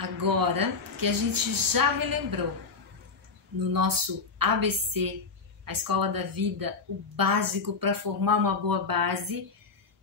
Agora que a gente já relembrou no nosso ABC, a Escola da Vida, o básico para formar uma boa base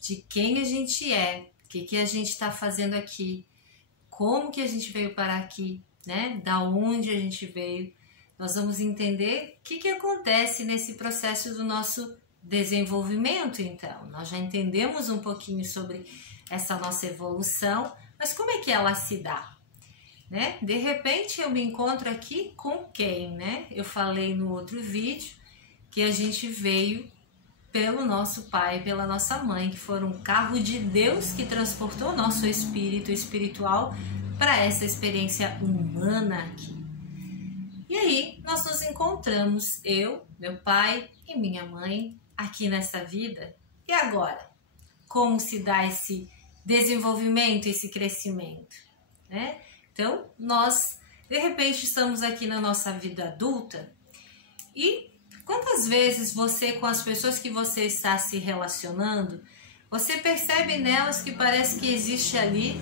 de quem a gente é, o que a gente está fazendo aqui, como que a gente veio parar aqui, né? Da onde a gente veio, nós vamos entender o que acontece nesse processo do nosso desenvolvimento. Então, nós já entendemos um pouquinho sobre essa nossa evolução, mas como é que ela se dá? Né? De repente eu me encontro aqui com quem, né? Eu falei no outro vídeo que a gente veio pelo nosso pai e pela nossa mãe, que foram um carro de Deus que transportou o nosso espírito espiritual para essa experiência humana aqui. E aí nós nos encontramos, eu, meu pai e minha mãe, aqui nessa vida. E agora? Como se dá esse desenvolvimento, esse crescimento, né? Então, nós, de repente, estamos aqui na nossa vida adulta e quantas vezes você, com as pessoas que você está se relacionando, você percebe nelas que parece que existe ali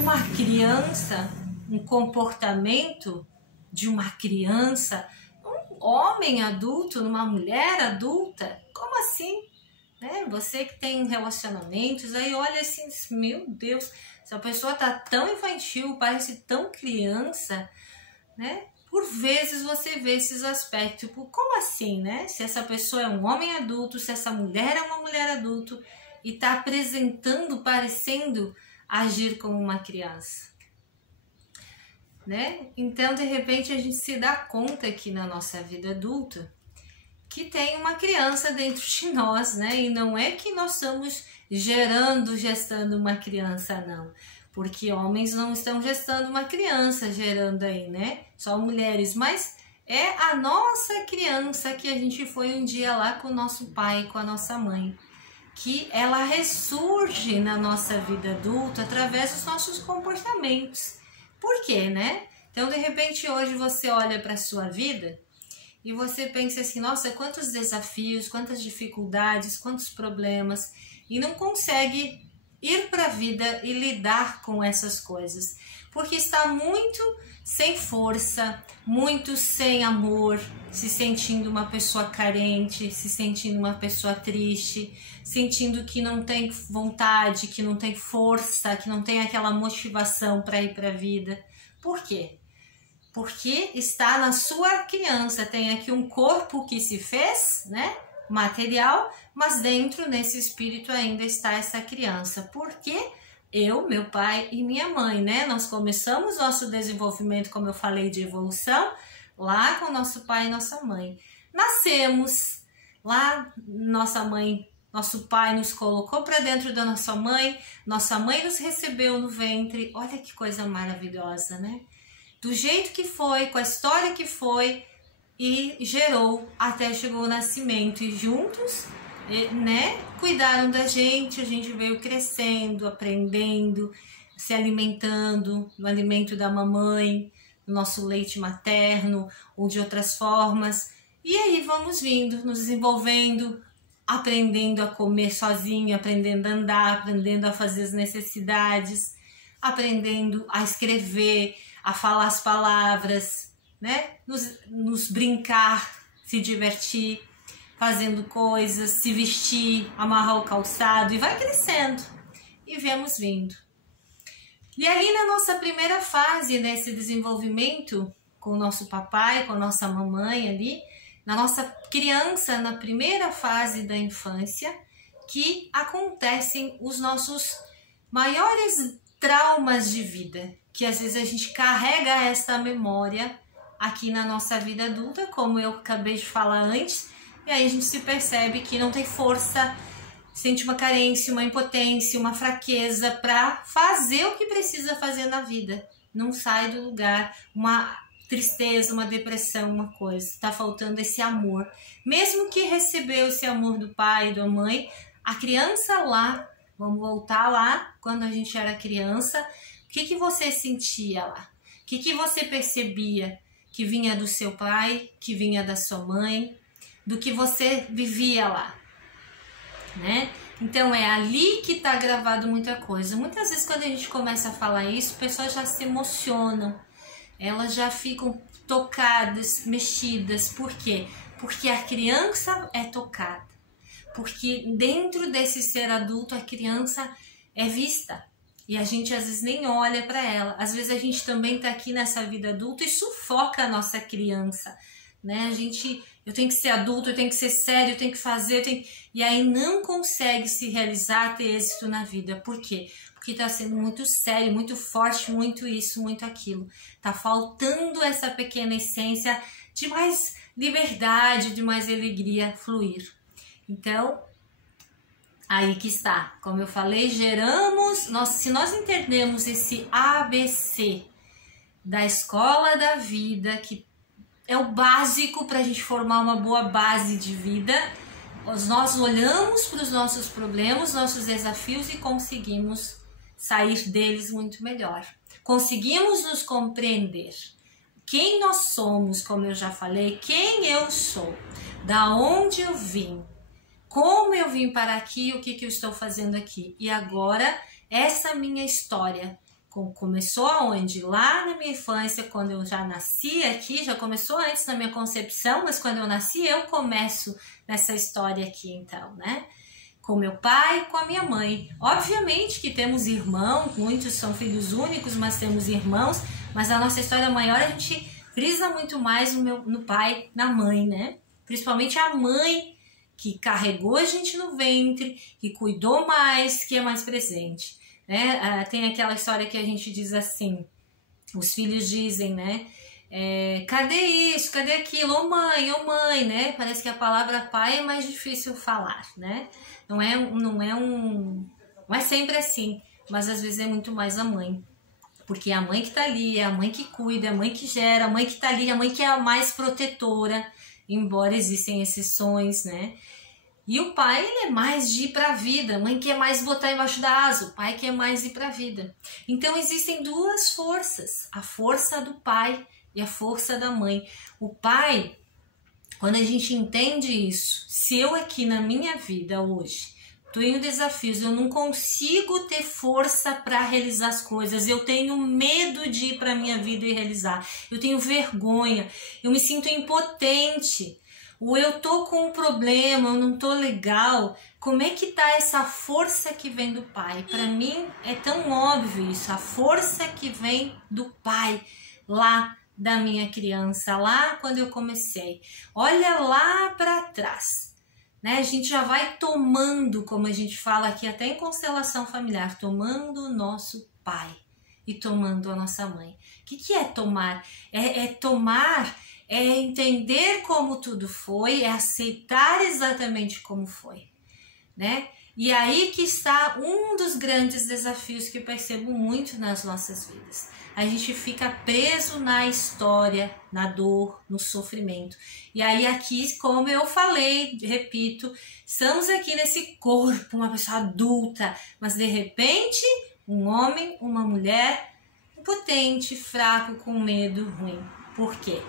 uma criança, um comportamento de uma criança, um homem adulto, numa mulher adulta? Como assim? Né? Você que tem relacionamentos, aí olha assim, meu Deus, essa pessoa tá tão infantil, parece tão criança, né? Por vezes você vê esses aspectos, tipo, como assim, né? Se essa pessoa é um homem adulto, se essa mulher é uma mulher adulto e tá apresentando, parecendo agir como uma criança, né? Então, de repente, a gente se dá conta aqui na nossa vida adulta que tem uma criança dentro de nós, né? E não é que nós estamos gestando uma criança, não. Porque homens não estão gestando uma criança, gerando aí, né? Só mulheres, mas é a nossa criança que a gente foi um dia lá com o nosso pai, com a nossa mãe. Que ela ressurge na nossa vida adulta através dos nossos comportamentos. Por quê, né? Então, de repente, hoje você olha para a sua vida e você pensa assim, nossa, quantos desafios, quantas dificuldades, quantos problemas, e não consegue ir para a vida e lidar com essas coisas, porque está muito sem força, muito sem amor, se sentindo uma pessoa carente, se sentindo uma pessoa triste, sentindo que não tem vontade, que não tem força, que não tem aquela motivação para ir para a vida. Por quê? Porque está na sua criança, tem aqui um corpo que se fez, né, material, mas dentro, nesse espírito, ainda está essa criança. Porque eu, meu pai e minha mãe, né, nós começamos nosso desenvolvimento, como eu falei, de evolução, lá com nosso pai e nossa mãe. Nascemos lá, nossa mãe, nosso pai nos colocou para dentro da nossa mãe nos recebeu no ventre. Olha que coisa maravilhosa, né? Do jeito que foi, com a história que foi, e gerou até chegou o nascimento, e juntos, né, cuidaram da gente, a gente veio crescendo, aprendendo, se alimentando no alimento da mamãe, no nosso leite materno ou de outras formas, e aí vamos vindo, nos desenvolvendo, aprendendo a comer sozinho, aprendendo a andar, aprendendo a fazer as necessidades, aprendendo a escrever, a falar as palavras, né? Nos brincar, se divertir, fazendo coisas, se vestir, amarrar o calçado, e vai crescendo. E vemos vindo. E aí na nossa primeira fase, nesse desenvolvimento, com o nosso papai, com a nossa mamãe ali, na nossa criança, na primeira fase da infância, que acontecem os nossos maiores traumas de vida, que às vezes a gente carrega esta memória aqui na nossa vida adulta, como eu acabei de falar antes, e aí a gente se percebe que não tem força, sente uma carência, uma impotência, uma fraqueza para fazer o que precisa fazer na vida, não sai do lugar, uma tristeza, uma depressão, uma coisa, está faltando esse amor, mesmo que recebeu esse amor do pai e da mãe, a criança lá, vamos voltar lá, quando a gente era criança, o que você sentia lá? O que você percebia que vinha do seu pai, que vinha da sua mãe, do que você vivia lá, né? Então é ali que está gravado muita coisa. Muitas vezes quando a gente começa a falar isso, pessoas já se emocionam, elas já ficam tocadas, mexidas. Por quê? Porque a criança é tocada. Porque dentro desse ser adulto a criança é vista. E a gente às vezes nem olha para ela. Às vezes a gente também está aqui nessa vida adulta e sufoca a nossa criança, né? Eu tenho que ser adulto, eu tenho que ser sério, eu tenho que fazer, e aí não consegue se realizar, ter êxito na vida. Por quê? Porque está sendo muito sério, muito forte, muito isso, muito aquilo. Tá faltando essa pequena essência de mais liberdade, de mais alegria fluir. Então, aí que está, como eu falei, se nós entendemos esse ABC da escola da vida, que é o básico para a gente formar uma boa base de vida, nós olhamos para os nossos problemas, nossos desafios e conseguimos sair deles muito melhor. Conseguimos nos compreender. Quem nós somos, como eu já falei, quem eu sou, da onde eu vim, como eu vim para aqui, o que eu estou fazendo aqui. E agora, essa minha história começou aonde? Lá na minha infância, quando eu já nasci aqui, já começou antes da minha concepção, mas quando eu nasci, eu começo nessa história aqui, então, né? Com meu pai, com a minha mãe. Obviamente que temos irmãos, muitos são filhos únicos, mas temos irmãos, mas a nossa história maior, a gente frisa muito mais no pai, na mãe, né? Principalmente a mãe, que carregou a gente no ventre, que cuidou mais, que é mais presente, né? Tem aquela história que a gente diz assim, os filhos dizem, né? Cadê isso? Cadê aquilo? Ô mãe, né? Parece que a palavra pai é mais difícil falar, né? Não é sempre assim, mas às vezes é muito mais a mãe. Porque é a mãe que tá ali, é a mãe que cuida, é a mãe que gera, a mãe que tá ali, a mãe que é a mais protetora, embora existem exceções, né? E o pai, ele é mais de ir pra vida, a mãe quer mais botar embaixo da asa, o pai quer mais ir pra vida. Então existem duas forças, a força do pai e a força da mãe. O pai, quando a gente entende isso, se eu aqui na minha vida hoje tenho desafios, eu não consigo ter força para realizar as coisas, eu tenho medo de ir para minha vida e realizar, eu tenho vergonha, eu me sinto impotente, ou eu tô com um problema, eu não tô legal. Como é que tá essa força que vem do pai? Para mim é tão óbvio isso, a força que vem do pai lá da minha criança, lá quando eu comecei. Olha lá para trás. Né? A gente já vai tomando, como a gente fala aqui até em constelação familiar, tomando o nosso pai e tomando a nossa mãe. O que é tomar? Tomar, é entender como tudo foi, é aceitar exatamente como foi, né? E aí que está um dos grandes desafios que eu percebo muito nas nossas vidas. A gente fica preso na história, na dor, no sofrimento. E aí aqui, como eu falei, repito, estamos aqui nesse corpo, uma pessoa adulta, mas de repente, um homem, uma mulher, impotente, fraco, com medo, ruim. Por quê?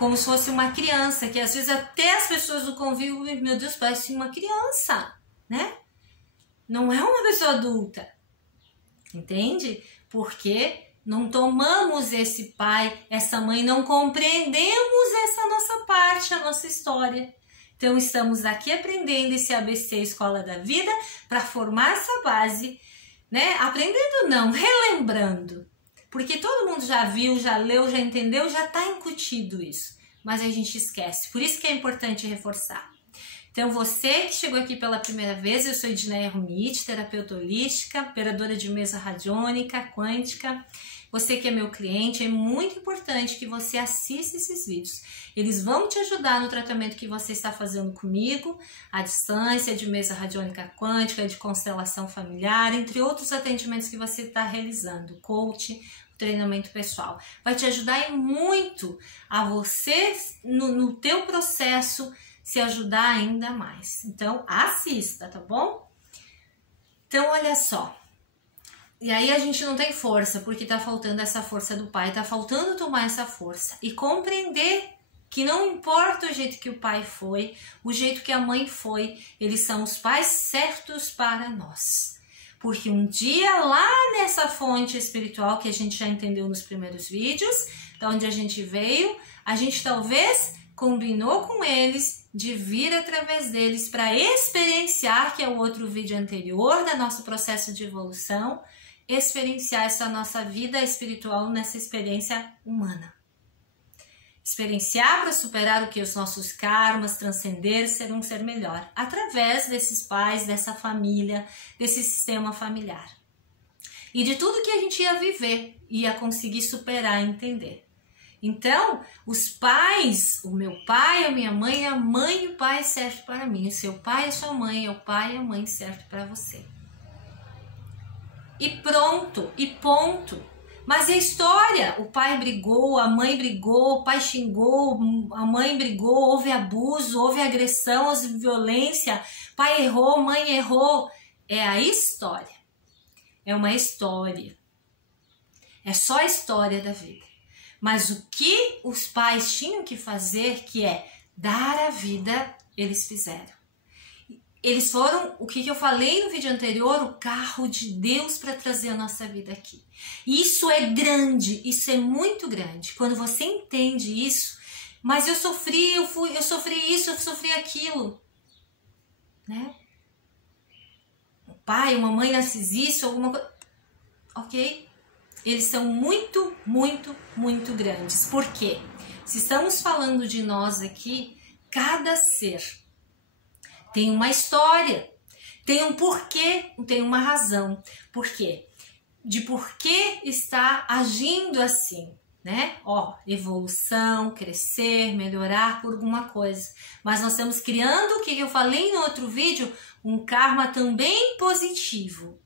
Como se fosse uma criança, que às vezes até as pessoas do convívio, meu Deus, parece uma criança, né? Não é uma pessoa adulta, entende? Porque não tomamos esse pai, essa mãe, não compreendemos essa nossa parte, a nossa história. Então estamos aqui aprendendo esse ABC Escola da Vida para formar essa base, né? Aprendendo não, relembrando. Porque todo mundo já viu, já leu, já entendeu, já está incutido isso. Mas a gente esquece. Por isso que é importante reforçar. Então, você que chegou aqui pela primeira vez, eu sou Edneia Rumit, terapeuta holística, operadora de mesa radiônica, quântica. Você que é meu cliente, é muito importante que você assista esses vídeos. Eles vão te ajudar no tratamento que você está fazendo comigo, à distância, de mesa radiônica quântica, de constelação familiar, entre outros atendimentos que você está realizando, coaching, treinamento pessoal. Vai te ajudar muito a você, no teu processo, se ajudar ainda mais. Então, assista, tá bom? Então, olha só. E aí a gente não tem força, porque tá faltando essa força do pai, tá faltando tomar essa força e compreender que não importa o jeito que o pai foi, o jeito que a mãe foi, eles são os pais certos para nós. Porque um dia lá nessa fonte espiritual que a gente já entendeu nos primeiros vídeos, da onde a gente veio, a gente talvez combinou com eles de vir através deles para experienciar, que é o outro vídeo anterior do nosso processo de evolução, experienciar essa nossa vida espiritual nessa experiência humana. Experienciar para superar o que? Os nossos karmas, transcender, ser um ser melhor, através desses pais, dessa família, desse sistema familiar. E de tudo que a gente ia viver, ia conseguir superar e entender. Então, os pais, o meu pai, a minha mãe, a mãe e o pai certo para mim. O seu pai e a sua mãe, é o pai e a mãe certo para você. E pronto, e ponto. Mas e a história? O pai brigou, a mãe brigou, o pai xingou, a mãe brigou, houve abuso, houve agressão, houve violência, pai errou, mãe errou. É a história. É uma história. É só a história da vida. Mas o que os pais tinham que fazer, que é dar a vida, eles fizeram. Eles foram, o que eu falei no vídeo anterior, o carro de Deus para trazer a nossa vida aqui. Isso é grande, isso é muito grande. Quando você entende isso, mas eu sofri isso, eu sofri aquilo, né? O pai, uma mãe narcisista, alguma coisa, ok? Eles são muito, muito, muito grandes. Por quê? Se estamos falando de nós aqui, cada ser tem uma história, tem um porquê, tem uma razão. Por quê? De por que está agindo assim, né? Ó, evolução, crescer, melhorar por alguma coisa. Mas nós estamos criando, o que eu falei no outro vídeo, um karma também positivo,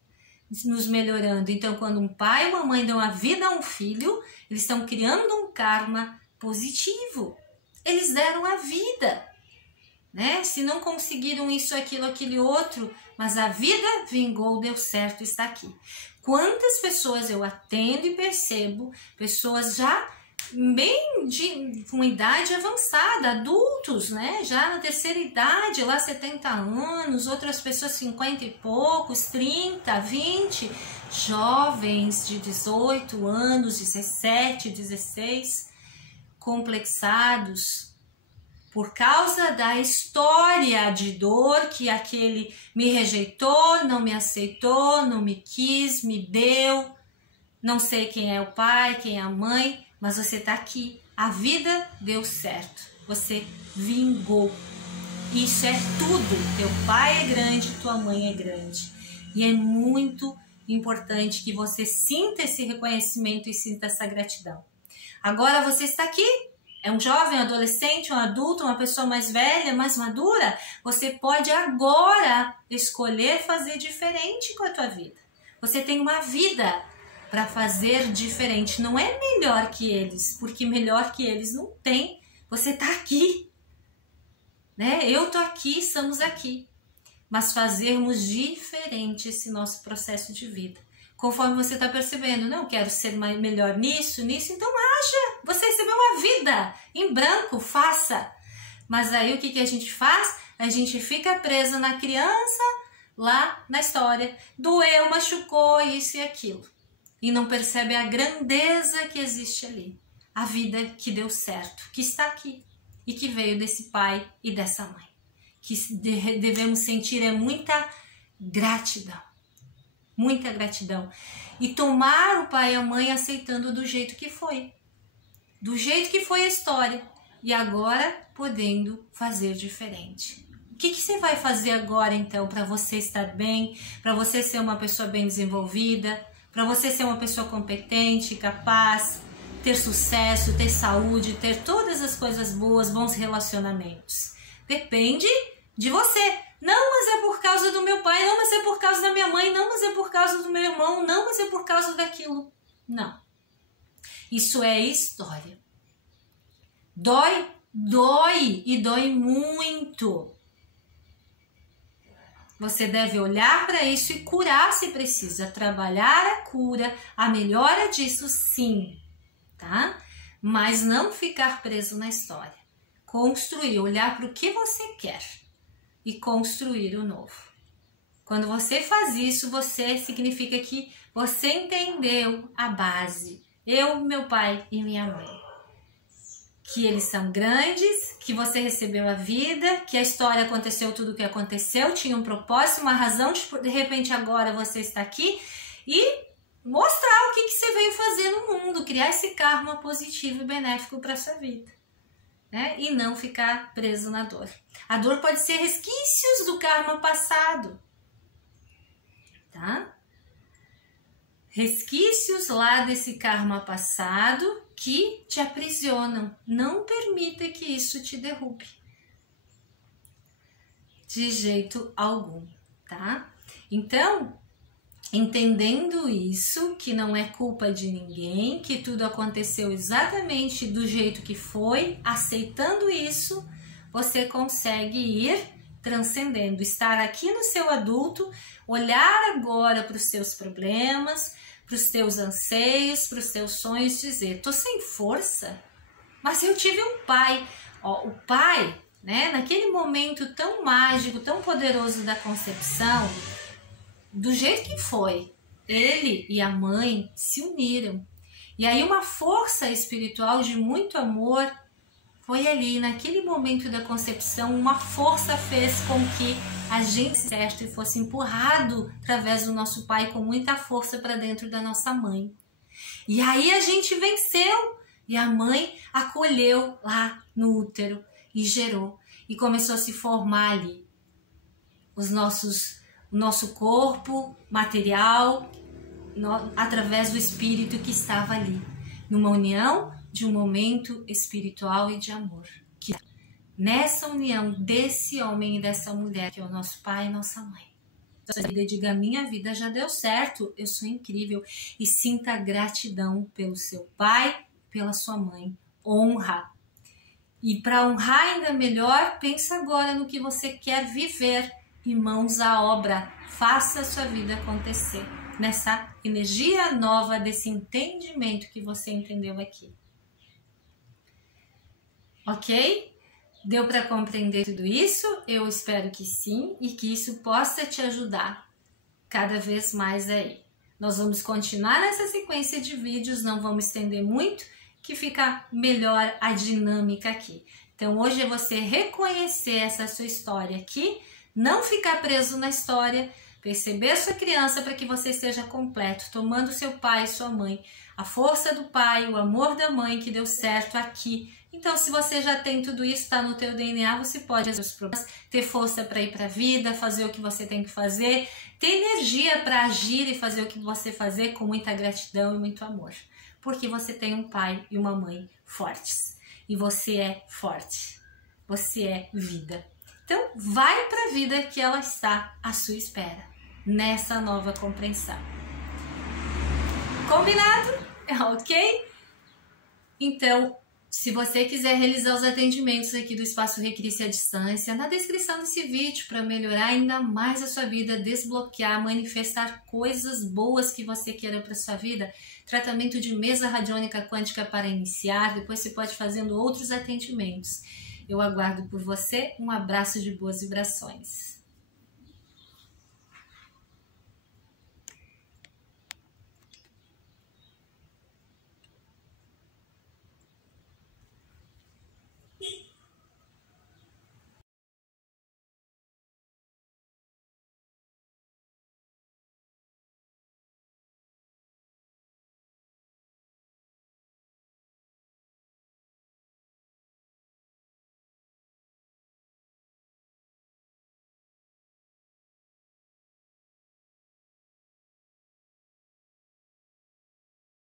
nos melhorando. Então, quando um pai e uma mãe dão a vida a um filho, eles estão criando um karma positivo. Eles deram a vida, né? Se não conseguiram isso, aquilo, aquele outro, mas a vida vingou, deu certo, está aqui. Quantas pessoas eu atendo e percebo, pessoas já bem com idade avançada, adultos, né? Já na terceira idade, lá 70 anos, outras pessoas 50 e poucos, 30, 20, jovens de 18 anos, 17, 16, complexados, por causa da história de dor que aquele me rejeitou, não me aceitou, não me quis, me deu. Não sei quem é o pai, quem é a mãe, mas você está aqui. A vida deu certo. Você vingou. Isso é tudo. Teu pai é grande, tua mãe é grande. E é muito importante que você sinta esse reconhecimento e sinta essa gratidão. Agora você está aqui. É um jovem, um adolescente, um adulto, uma pessoa mais velha, mais madura, você pode agora escolher fazer diferente com a tua vida. Você tem uma vida para fazer diferente. Não é melhor que eles, porque melhor que eles não tem. Você está aqui, né? Eu tô aqui, estamos aqui. Mas fazermos diferente esse nosso processo de vida. Conforme você está percebendo, não quero ser melhor nisso, então haja. Você recebeu uma vida em branco, faça. Mas aí o que a gente faz? A gente fica preso na criança, lá na história. Doeu, machucou, isso e aquilo. E não percebe a grandeza que existe ali. A vida que deu certo, que está aqui. E que veio desse pai e dessa mãe. Que devemos sentir é muita gratidão. Muita gratidão. E tomar o pai e a mãe aceitando do jeito que foi. Do jeito que foi a história. E agora podendo fazer diferente. O que você vai fazer agora então para você estar bem? Para você ser uma pessoa bem desenvolvida? Para você ser uma pessoa competente, capaz? Ter sucesso, ter saúde, ter todas as coisas boas, bons relacionamentos. Depende de você. Não, mas é por causa do meu pai, não, mas é por causa da minha mãe, não, mas é por causa do meu irmão, não, mas é por causa daquilo. Não. Isso é história. Dói, dói e dói muito. Você deve olhar para isso e curar se precisa. Trabalhar a cura, a melhora disso sim, tá? Mas não ficar preso na história. construir, olhar para o que você quer e construir o novo. Quando você faz isso, você significa que você entendeu a base. Eu, meu pai e minha mãe. Que eles são grandes, que você recebeu a vida, que a história aconteceu tudo o que aconteceu, tinha um propósito, uma razão, de repente agora você está aqui e mostrar o que você veio fazer no mundo, criar esse karma positivo e benéfico para a sua vida, né? E não ficar preso na dor. A dor pode ser resquícios do karma passado, tá? Resquícios lá desse karma passado que te aprisionam. Não permita que isso te derrube. De jeito algum, tá? Então, entendendo isso, que não é culpa de ninguém, que tudo aconteceu exatamente do jeito que foi, aceitando isso, você consegue ir transcendendo, estar aqui no seu adulto, olhar agora para os seus problemas, para os teus anseios, para os teus sonhos, dizer, tô sem força, mas eu tive um pai. Ó, o pai, né, naquele momento tão mágico, tão poderoso da concepção, do jeito que foi, ele e a mãe se uniram. E aí uma força espiritual de muito amor foi ali, naquele momento da concepção, uma força fez com que a gente certo e fosse empurrado através do nosso pai com muita força para dentro da nossa mãe. E aí a gente venceu e a mãe acolheu lá no útero e gerou e começou a se formar ali o nosso corpo material através do espírito que estava ali, numa união de um momento espiritual e de amor. Que nessa união desse homem e dessa mulher, que é o nosso pai e nossa mãe, a vida diga, minha vida já deu certo, eu sou incrível, e sinta gratidão pelo seu pai, pela sua mãe, honra. E para honrar ainda melhor, pensa agora no que você quer viver, e mãos à obra, faça a sua vida acontecer, nessa energia nova desse entendimento que você entendeu aqui. Ok? Deu para compreender tudo isso? Eu espero que sim e que isso possa te ajudar cada vez mais aí. Nós vamos continuar nessa sequência de vídeos, não vamos estender muito, que fica melhor a dinâmica aqui. Então hoje é você reconhecer essa sua história aqui, não ficar preso na história, perceber a sua criança para que você esteja completo, tomando seu pai e sua mãe, a força do pai, o amor da mãe que deu certo aqui. Então, se você já tem tudo isso, está no teu DNA, você pode resolver os problemas, ter força para ir para a vida, fazer o que você tem que fazer, ter energia para agir e fazer o que você fazer com muita gratidão e muito amor. Porque você tem um pai e uma mãe fortes. E você é forte. Você é vida. Então, vai para a vida que ela está à sua espera, nessa nova compreensão. Combinado? Ok? Então, se você quiser realizar os atendimentos aqui do Espaço Recrie-se à distância, na descrição desse vídeo, para melhorar ainda mais a sua vida, desbloquear, manifestar coisas boas que você queira para sua vida, tratamento de mesa radiônica quântica para iniciar, depois você pode fazendo outros atendimentos. Eu aguardo por você, um abraço de boas vibrações.